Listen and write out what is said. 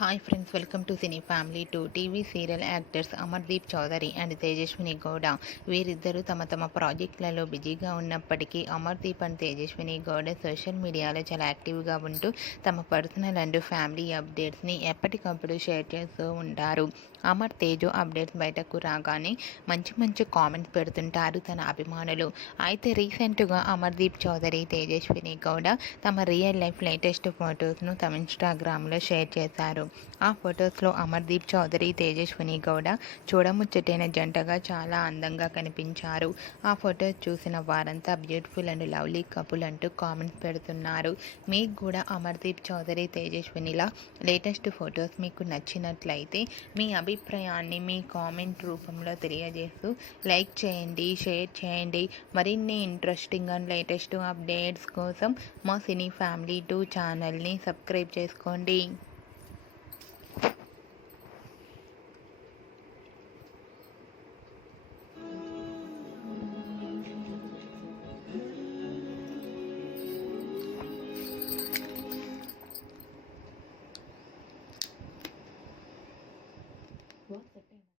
Hi friends, welcome to cine family two. TV serial actors Amardeep Chowdary and Tejaswini Gowda వీరిద్దరూ తమ తమ ప్రాజెక్టులలో బిజీగా ఉన్నప్పటికీ అమర్దీప్ అండ్ తేజస్విని గౌడ సోషల్ మీడియాలో చాలా యాక్టివ్గా ఉంటూ తమ పర్సనల్ అండ్ ఫ్యామిలీ అప్డేట్స్ని ఎప్పటికప్పుడు షేర్ చేస్తూ ఉంటారు. అమర్ తేజు అప్డేట్స్ బయటకు రాగానే మంచి మంచి కామెంట్స్ పెడుతుంటారు తన అభిమానులు. అయితే రీసెంట్గా అమర్దీప్ చౌదరి, తేజస్విని గౌడ తమ రియల్ లైఫ్ లేటెస్ట్ ఫొటోస్ను తమ ఇన్స్టాగ్రామ్లో షేర్ చేశారు. ఆ ఫొటోస్లో అమర్దీప్ చౌదరి, తేజస్విని గౌడ చూడముచ్చటైన జంటగా చాలా అందంగా కనిపించారు. ఆ ఫొటోస్ చూసిన వారంతా బ్యూటిఫుల్ అండ్ లవ్లీ కపుల్ అంటూ కామెంట్స్ పెడుతున్నారు. మీకు కూడా అమర్దీప్ చౌదరి, తేజస్వినిల లేటెస్ట్ ఫొటోస్ మీకు నచ్చినట్లయితే మీ అభిప్రాయాన్ని మీ కామెంట్ రూపంలో తెలియజేస్తూ లైక్ చేయండి, షేర్ చేయండి. మరిన్ని ఇంట్రెస్టింగ్ అండ్ లేటెస్ట్ అప్డేట్స్ కోసం మా సినీ ఫ్యామిలీ 2 ఛానల్ని సబ్స్క్రైబ్ చేసుకోండి.